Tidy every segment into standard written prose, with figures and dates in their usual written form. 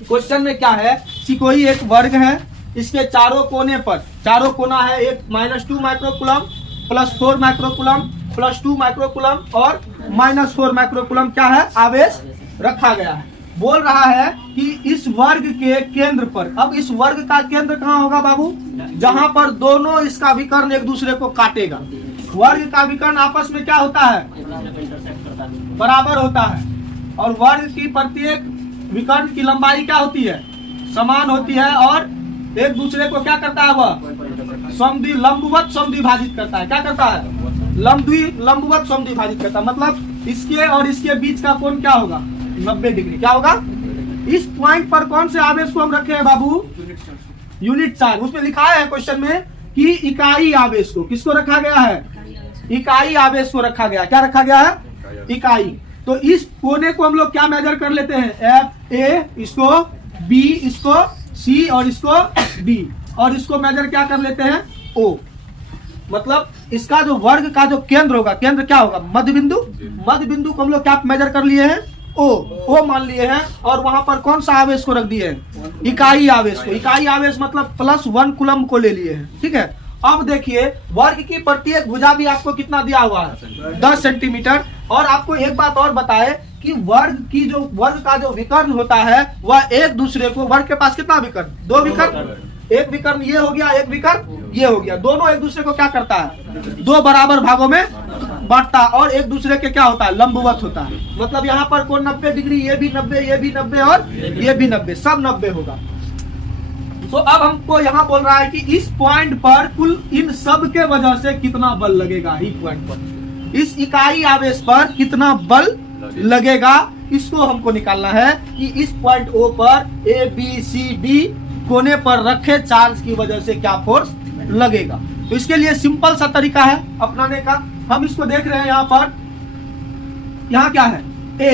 Question में क्या है कि कोई एक वर्ग है, इसके चारों कोने पर, चारों कोना है, एक -2 माइक्रोकूलम, +4 माइक्रोकूलम, +2 माइक्रोकूलम और -4 माइक्रोकूलम क्या है, आवेश रखा गया है। बोल रहा है कि इस वर्ग के केंद्र पर, अब इस वर्ग का केंद्र कहाँ होगा बाबू, जहां पर दोनों इसका विकर्ण एक दूसरे को काटेगा। वर्ग का विकर्ण आपस में क्या होता है, बराबर होता है, और वर्ग की प्रत्येक विकर्ण की लंबाई क्या होती है, समान होती है, और एक दूसरे को क्या करता है, वह लंबवत समद्विभाजित करता है। क्या करता है, लंबवत समद्विभाजित करता है। मतलब इसके और इसके बीच का कोण क्या होगा, 90 डिग्री। क्या होगा, इस पॉइंट पर कौन से आवेश को हम रखे हैं बाबू, यूनिट चार्ज। उसमें लिखा है क्वेश्चन में कि इकाई आवेश को, किसको रखा गया है, इकाई आवेश को रखा गया। क्या रखा गया है, इकाई। तो इस कोने को हम लोग क्या मेजर कर लेते हैं, FA, इसको B, इसको C और इसको D, और इसको मेजर क्या कर लेते हैं, O। मतलब इसका जो वर्ग का जो केंद्र होगा, केंद्र क्या होगा, मध्य बिंदु। मध्य बिंदु को हम लोग क्या मेजर कर लिए हैं, O मान लिए हैं, और वहां पर कौन सा आवेश को रख दिए हैं, इकाई आवेश को। इकाई आवेश मतलब +1 कूलम को ले लिए हैं। ठीक है, अब देखिए वर्ग की प्रत्येक भुजा भी आपको कितना दिया हुआ है, 10 सेंटीमीटर। और आपको एक बात और बताए कि वर्ग का जो विकर्ण होता है वह एक दूसरे को, वर्ग के पास कितना विकर्ण, 2 विकर्ण, एक विकर्ण ये हो गया, एक विकर्ण ये हो गया, दोनों एक दूसरे को क्या करता है, 2 बराबर भागों में बांटता है, और एक दूसरे के क्या होता है, लंबवत होता है। मतलब यहाँ पर कोण 90 डिग्री, ये भी 90, ये भी 90 और ये भी 90, सब 90 होगा। तो अब हमको यहाँ बोल रहा है कि इस पॉइंट पर कुल इन सब के वजह से कितना बल लगेगा, इस पॉइंट पर, इस इकाई आवेश पर कितना बल लगेगा, इसको हमको निकालना है कि इस पॉइंट O पर ABCD कोने पर रखे चार्ज की वजह से क्या फोर्स लगेगा। तो इसके लिए सिंपल सा तरीका है अपनाने का। हम इसको देख रहे हैं यहाँ पर, यहाँ क्या है, A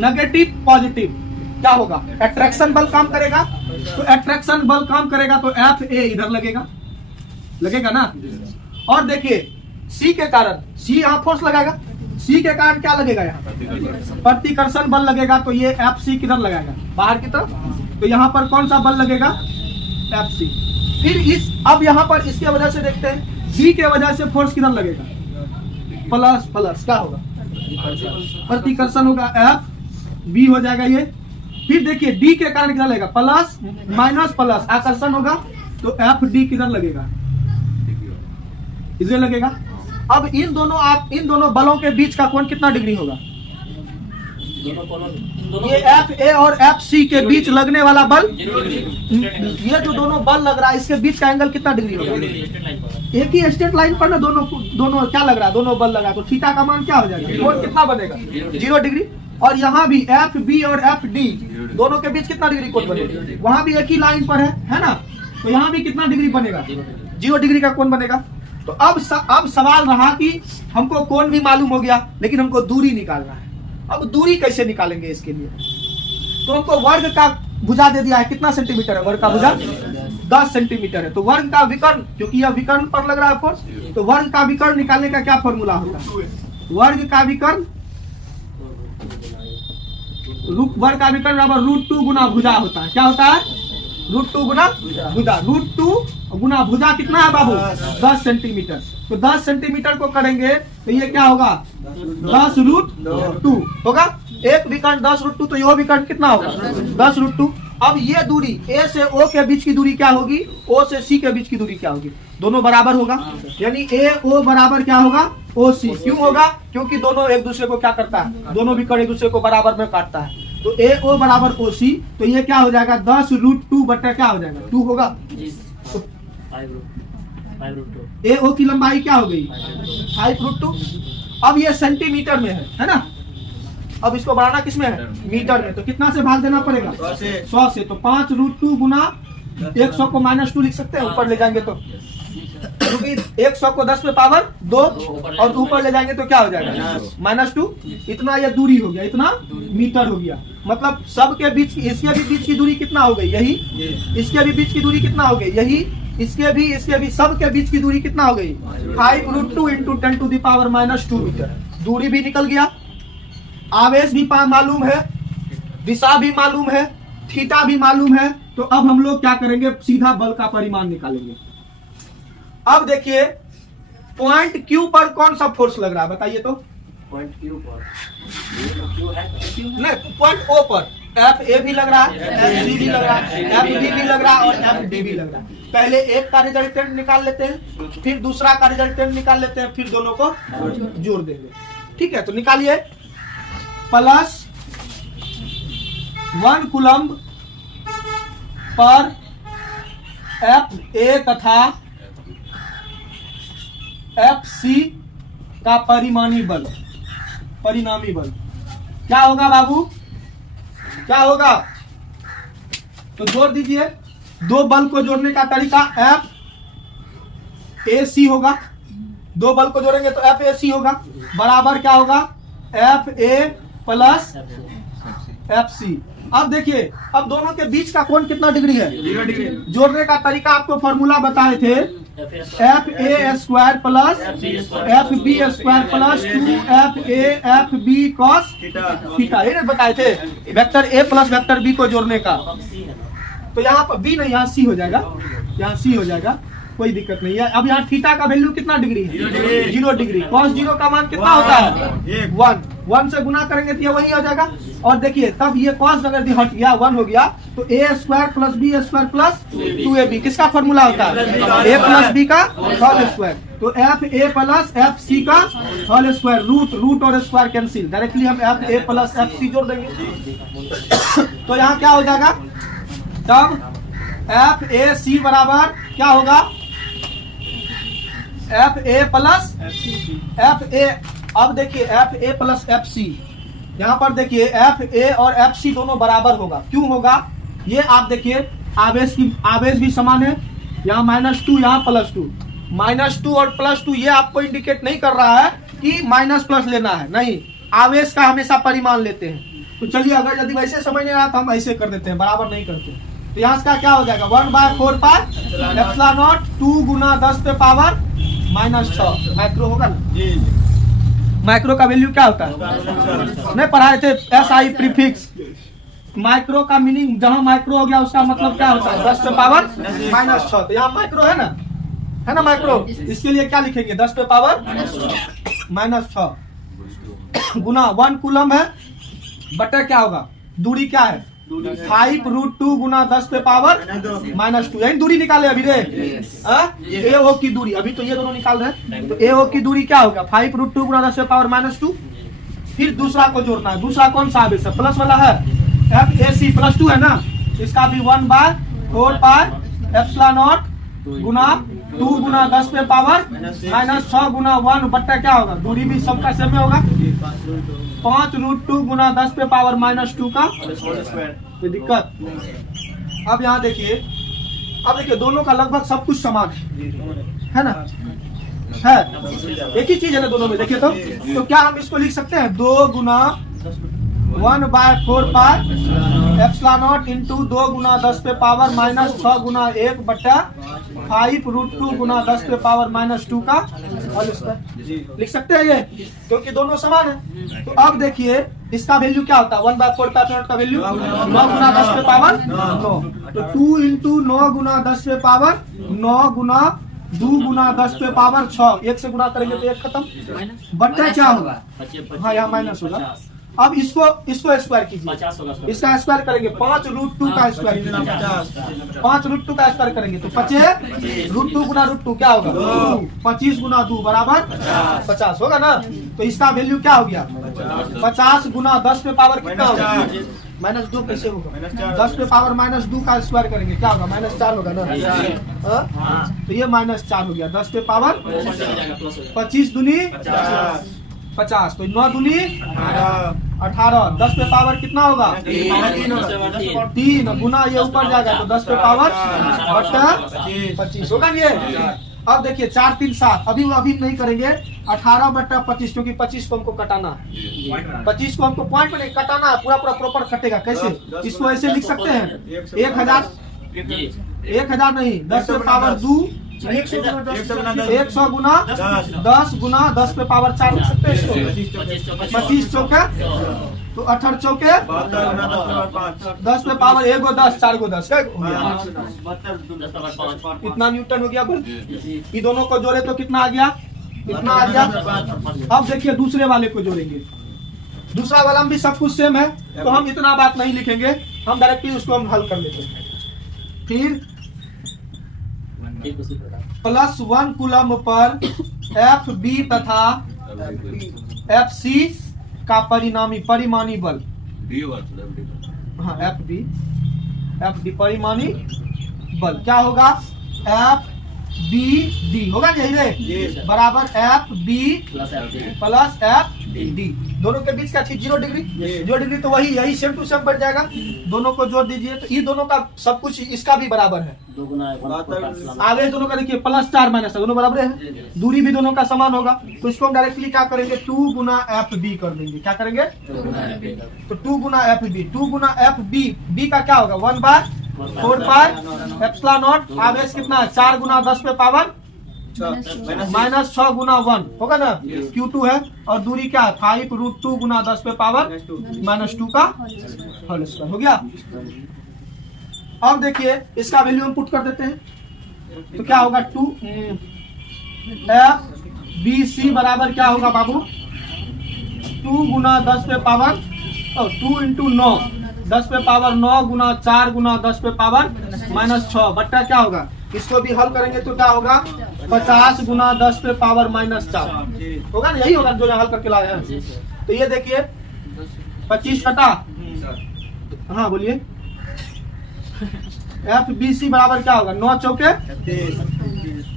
नेगेटिव पॉजिटिव, क्या होगा, अट्रैक्शन बल काम करेगा। तो अट्रैक्शन बल काम करेगा तो FA इधर लगेगा ना। और देखिए C के कारण, C यहाँ फोर्स लगाएगा, C के कारण क्या लगेगा, यहाँ प्रतिकर्षण बल लगेगा, तो ये FC किधर लगाएगा, बाहर की तरफ। तो यहाँ पर कौन सा बल लगेगा, FC। फिर अब यहाँ पर इसके वजह से देखते हैं, B के वजह से फोर्स किधर लगेगा, प्लस क्या होगा, प्रतिकर्षण होगा, FB हो जाएगा ये। फिर देखिए D के कारण किधर लगेगा, प्लस माइनस प्लस आकर्षण होगा, तो FD किधर लगेगा, इधर लगेगा। अब इन दोनों बलों के बीच का कोण कितना डिग्री होगा, ये FA और FC के बीच लगने वाला बल, ये जो दोनों बल लग रहा है इसके बीच का एंगल कितना डिग्री होगा, एक ही स्ट्रेट लाइन पर ना दोनों क्या लग रहा है, दोनों बल लगा है, तो थीटा का मान क्या हो जाएगा, कोण कितना बनेगा, 0 डिग्री। और यहाँ भी FB और FD दोनों के बीच कितना डिग्री कोण बनेगा, वहां भी एक ही लाइन पर है ना, तो यहाँ भी कितना डिग्री बनेगा, 0 डिग्री का कोण बनेगा। तो अब सवाल रहा कि हमको कोण भी मालूम हो गया, लेकिन हमको दूरी निकालना है। अब दूरी कैसे निकालेंगे इसके लिए, तो हमको वर्ग का भुजा दे दिया है, कितना सेंटीमीटर है वर्ग का भुजा, 10 सेंटीमीटर है। तो वर्ग का विकर्ण, क्योंकि यह विकर्ण पर लग रहा है फोर्स, तो वर्ग का विकर्ण निकालने का क्या फॉर्मूला होगा, वर्ग का विकर्ण बराबर √2 गुना भुजा होता है। क्या होता है, √2 गुना भुजा। √2 गुना भुजा कितना है बाबू, 10 सेंटीमीटर। तो 10 सेंटीमीटर को करेंगे तो ये क्या होगा, 10√2 होगा। एक विकर्ण 10√2, तो यह विकर्ण कितना होगा, 10√2। अब ये दूरी A से O के बीच की दूरी क्या होगी, O से C के बीच की दूरी क्या होगी, दोनों बराबर होगा, यानी AO बराबर क्या होगा, OC। क्यों होगा, क्योंकि दोनों एक दूसरे को क्या करता है, दोनों विकर्ण एक दूसरे को बराबर में काटता है। तो AO बराबर OC, तो ये क्या हो जाएगा, 10√2 बटा क्या हो जाएगा, 2 होगा। AO की लंबाई क्या हो गई, 5√2। अब ये सेंटीमीटर में है ना, अब इसको बढ़ाना किसमें है, मीटर में। तो कितना से भाग देना पड़ेगा, 100 से। तो 5√2 गुना 100 को -2 लिख सकते हैं, ऊपर ले जाएंगे तो, क्योंकि 100 को 10 में पावर 2 और ऊपर ले जाएंगे तो क्या हो जाएगा, -2। इतना ये दूरी हो गया, इतना मीटर हो गया। मतलब सबके बीच, इसके भी बीच की दूरी कितना हो गई, यही, इसके भी बीच की दूरी कितना हो गई, यही, इसके भी सबके बीच की दूरी कितना हो गई, 5√2 × 10⁻⁻2 मीटर। दूरी भी निकल गया, आवेश भी मालूम है, दिशा भी मालूम है, थीटा भी मालूम है, तो अब हम लोग क्या करेंगे, सीधा बल का परिमाण निकालेंगे। अब देखिए पॉइंट क्यू पर कौन सा फोर्स लग रहा है बताइए तो। पॉइंट क्यू पर नहीं, पॉइंट ओ पर एफ ए भी लग रहा है, एफ सी भी लग रहा है, एफ बी भी लग रहा है और एफ डी भी लग रहा है। पहले एक का रिजल्टेंट निकाल लेते हैं, फिर दूसरा का रिजल्टेंट निकाल लेते हैं, फिर दोनों को जोड़ देंगे। ठीक है, तो निकालिए। प्लस 1 कूलम्ब पर एफ ए तथा एफ सी का परिणामी बल क्या होगा बाबू, क्या होगा? तो जोड़ दीजिए। दो बल को जोड़ने का तरीका एफ ए सी होगा। दो बल को जोड़ेंगे तो एफ ए सी होगा, बराबर क्या होगा, F A plus F C. अब देखिए, अब दोनों के बीच का कोण कितना डिग्री है, 0 डिग्री। जोड़ने का तरीका आपको फॉर्मूला बताए थे, F A square plus F B square plus 2 F A F B cos theta, ये बताए थे vector A plus vector B को जोड़ने का। तो यहाँ पर बी नहीं, यहाँ सी हो जाएगा, यहाँ सी हो जाएगा, कोई दिक्कत नहीं है। अब यहाँ थीटा का वैल्यू कितना डिग्री है, 0 डिग्री। कॉस 0 का मान कितना होता है, 1 से गुना करेंगे तो ये वही हो जाएगा। और देखिए तब ये कॉस अगर हट गया 1 हो गया तो A square plus B square plus 2ab किसका फॉर्मूला होता है, ए प्लस बी का होल स्क्वायर। तो F A plus F C का होल स्क्वायर, रूट और स्क्वायर कैंसिल, डायरेक्टली हम F A plus F C जोड़ देंगे। तो यहाँ क्या हो जाएगा, तब एफ ए सी बराबर क्या होगा, F A plus F A. अब देखिए F A plus F C, यहाँ पर देखिए एफ ए और एफ सी दोनों बराबर होगा। क्यों होगा, ये आप देखिए आवेश भी समान है, यहाँ -2 यहाँ +2, -2 और +2 ये आपको इंडिकेट नहीं कर रहा है कि माइनस प्लस लेना है, नहीं, आवेश का हमेशा परिमाण लेते हैं। तो चलिए अगर यदि वैसे समझ नहीं आया तो हम ऐसे कर देते हैं, बराबर नहीं करते। तो यहाँ का क्या हो जाएगा, 1/4 पाई एप्सिलॉन नॉट 2 गुना 10 पे पावर -6 माइक्रो होगा ना। माइक्रो का वैल्यू क्या होता है, नहीं पढ़ाए थे, SI प्रीफिक्स। माइक्रो का मीनिंग जहां माइक्रो हो गया उसका मतलब क्या होता है, 10 पे पावर -6। तो यहाँ माइक्रो है ना माइक्रो, इसके लिए क्या लिखेंगे, 10 पे पावर -6 गुना 1 कूलम है बटा क्या होगा, दूरी क्या है 5√2 गुना 10 पे पावर -2, यही दूरी निकाले अभी रे। ए ओ की दूरी, अभी तो ये दोनों निकाल रहे हैं, तो ए ओ की दूरी क्या होगा, 5√2 गुना 10 पे पावर -2। फिर दूसरा को जोड़ना है, दूसरा कौन सा आवेश है, प्लस वाला है, एफ ए सी +2 है ना, इसका भी 1/4 पाई एप्सिलॉन नॉट गुना 2 गुना 10 पे पावर -6 गुना 1 बट्टा क्या होगा, दूरी भी सबका सेम होगा, 5√2 गुना 10 पे पावर -2 का कोई दिक्कत। अब यहाँ देखिए, अब देखिए दोनों का लगभग सब कुछ समान है ना, है एक ही चीज है ना दोनों में। देखिए तो क्या हम इसको लिख सकते हैं, 2 गुना 1/4 पाई एप्सिलॉन नॉट इंटू 2 गुना 10 पे पावर -6 गुना 1 बट्टा 5√2 गुना 10 पे पावर -2 का होल स्क्वायर लिख सकते हैं ये, क्योंकि दोनों समान है। तो अब देखिए इसका वैल्यू क्या होता है, 1/4 पाई का वैल्यू 9 गुना 10 पे पावर 9, तो 2 इंटू 9 गुना 10 पे पावर 9 गुना 2 गुना 10 पे पावर 6, 1 से गुना करेंगे तो 1 खत्म, बट्टा क्या होगा, हाँ यहाँ माइनस होगा। अब इसको स्क्वायर कीजिए, इसका स्क्वायर करेंगे 5√2 का स्क्वायर, 5√2 का स्क्वायर करेंगे तो 50√2 गुना √2 क्या होगा, 25 गुना 2 बराबर 50 होगा ना। तो इसका वैल्यू क्या हो गया, 50 गुना 10 पे पावर कितना होगा, -2 कैसे होगा, 10 पे पावर -2 का स्क्वायर करेंगे क्या होगा, -4 होगा ना। तो ये -4 हो गया, 10 पे पावर 25 दूनी 50, तो 9 दूनी 18, 10 पे पावर कितना होगा 3 गुना ये ऊपर जाएगा तो 10 पे पावर बट्टा 25 होगा ये। अब देखिए 4 3 7, अभी नहीं करेंगे, 18 बट्टा 25, क्योंकि 25 को हमको कटाना है, 25 को हमको पॉइंट में नहीं कटाना है, पूरा प्रॉपर कटेगा। कैसे, इसको ऐसे लिख सकते हैं, 1000 नहीं, 10 पे पावर 2 100 गुना 10 गुना 10 पे पावर 4 लिख सकते हैं इसको, 25 चौका तो 18 चौके 10 पे पावर 1 को 10 4 को 10 इतना न्यूटन हो गया बल। ये दोनों को जोड़े तो कितना आ गया, इतना आ गया। अब देखिए दूसरे वाले को जोड़ेंगे, दूसरा वाला में भी सब कुछ सेम है, तो हम इतना बात नहीं लिखेंगे, हम डायरेक्टली उसको हम हल कर लेते हैं। फिर +1 कूलम पर FB तथा FC का परिमाणी बल, हाँ FD परिमाणी बल क्या होगा, FBD होगा यही बराबर FB प्लस FD। दोनों के बीच क्या थी 0 डिग्री, 0 डिग्री तो वही यही सेम टू सेम बढ़ जाएगा। दोनों को जोड़ दीजिए तो ये दोनों का सब कुछ इसका भी बराबर है। आगे दोनों का देखिए +4 - दोनों बराबर है, दूरी भी दोनों का समान होगा। तो इसको हम डायरेक्टली क्या करेंगे 2 गुना FB कर देंगे। क्या करेंगे तो 2 गुना FB, 2 गुना FB, B का क्या होगा 1/4 पाई एप्सिलॉन नॉट। आवेश कितना है 4 गुना 10 पे पावर -6 गुना 1 होगा ना, Q2 है। और दूरी क्या है 5√2 गुना 10 पे पावर -2 का होल स्क्वायर हो गया। अब देखिए इसका वैल्यू हम पुट कर देते हैं, तो क्या होगा 2 FBC बराबर क्या होगा बाबू 2 गुना 10 पे पावर 2 × 9 10 पे पावर 9 गुना 4 गुना 10 पे पावर -6 बट्टा क्या होगा, इसको भी हल करेंगे तो क्या होगा 50 गुना 10 पे पावर -4 होगा ना, यही होगा जो हल करके लाए हैं। तो ये देखिए 25 कटा, हाँ बोलिए FBC बराबर क्या होगा 9 चौके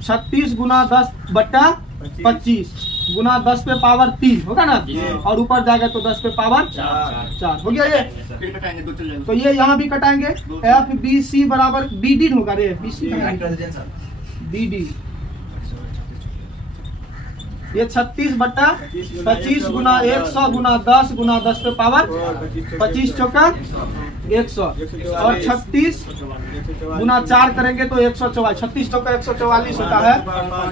36 गुना 10 बट्टा 25 गुना 10 पे पावर 3 होगा ना, और ऊपर जाएगा तो 10 पे पावर 4 हो गया ये। तो ये यहाँ भी कटाएंगे, FBC बराबर BD होगा रे, BD ये 36 बट्टा 25 गुना 100 गुना 10 गुना 10 पे पावर 25 चौका 100 और 36 गुना 4 करेंगे तो 144, 36 चौका 144 होता है,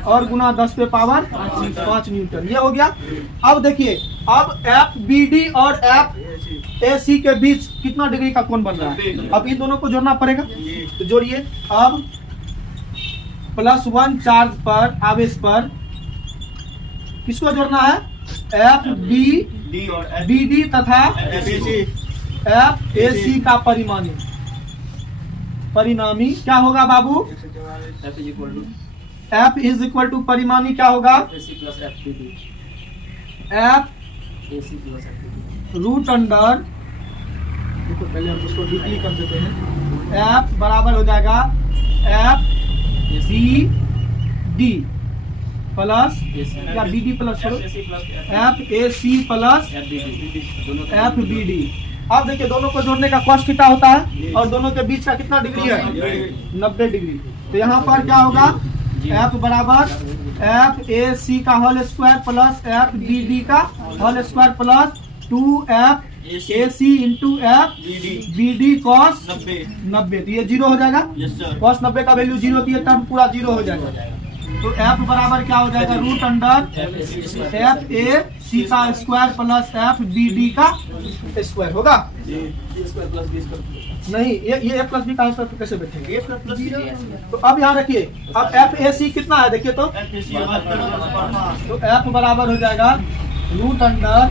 और गुना 10 पे पावर 5 न्यूटन। ये हो गया। अब देखिए अब FBD और FAC के बीच कितना डिग्री का कोण बन रहा है, अब इन दोनों को जोड़ना पड़ेगा। तो जोड़िए, अब +1 चार्ज पर आवेश पर किसको जोड़ना है FBD तथा FAC का परिणामी क्या होगा बाबू, F इज इक्वल टू परिणामी क्या होगा F रूट अंडर, देखो पहले हम इसको डीपली कर देते हैं, F बराबर हो जाएगा FBD प्लस या BD plus FAC plus FBD। अब देखिए दोनों को जोड़ने का कॉस कितना होता है, और दोनों के बीच का कितना डिग्री है 90 डिग्री। तो यहाँ पर क्या होगा F बराबर FAC का होल स्क्वायर प्लस FBD का whole square plus 2FAC into FBD cos 90। तो ये 0 हो जाएगा, कॉस 90 का वैल्यू 0 होती है, टर्म पूरा 0 हो जाएगा। तो F बराबर क्या हो जाएगा रूट अंडर FAC का स्क्वायर प्लस FBD का स्क्वायर होगा। नहीं ये A प्लस B का स्क्वायर कैसे बैठेगा, तो अब यहाँ रखिए, अब FAC कितना है देखिए, तो F बराबर हो जाएगा रूट अंडर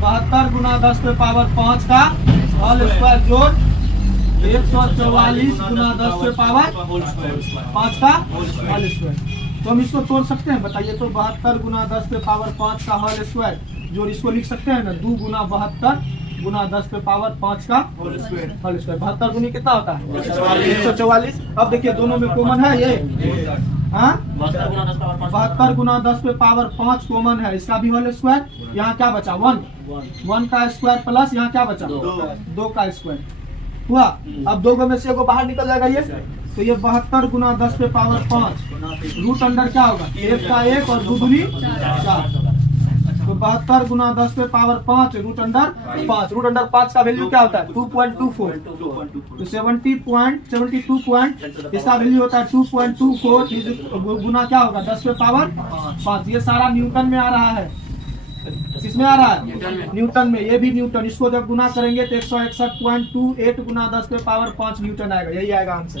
72 गुना 10 पे पावर 5 का होल स्क्वायर जोड़ 144 गुना 10 पे पावर 5 का होल स्क्वायर। तो हम इसको तोड़ सकते हैं, बताइए तो 72 गुना 10 पे पावर 5 का होल स्क्वायर, जो इसको लिख सकते हैं ना 2 गुना 72 गुना 10 पे पावर 5 का होल स्क्वायर। 72 गुनी कितना होता है 144। अब देखिए दोनों में कॉमन है ये, 72 गुना 10 पे पावर 5 कॉमन है, इसका भी होल स्क्वायर। यहाँ क्या बचा 1 का स्क्वायर प्लस यहाँ क्या बचा 2 का स्क्वायर हुआ। अब 2 में से एगो बाहर निकल जाएगा ये, तो ये 72 गुना 10 पे पावर 5 रूट अंडर क्या होगा 1 का 1 और 2 दूनी 4। तो 72 गुना 10 पे power 5 root under 5, root under 5 का वैल्यू क्या होता है 2.24। तो 70.72 इसका वैल्यू होता है 2.24 गुना क्या होगा 10 पे पावर 5। ये सारा न्यूटन में आ रहा है, किसमें आ रहा है? न्यूटन में। ये भी न्यूटन, इसको जब गुना करेंगे तो 161.28 गुना 10 के पावर 5 न्यूटन आएगा। यही आएगा आंसर।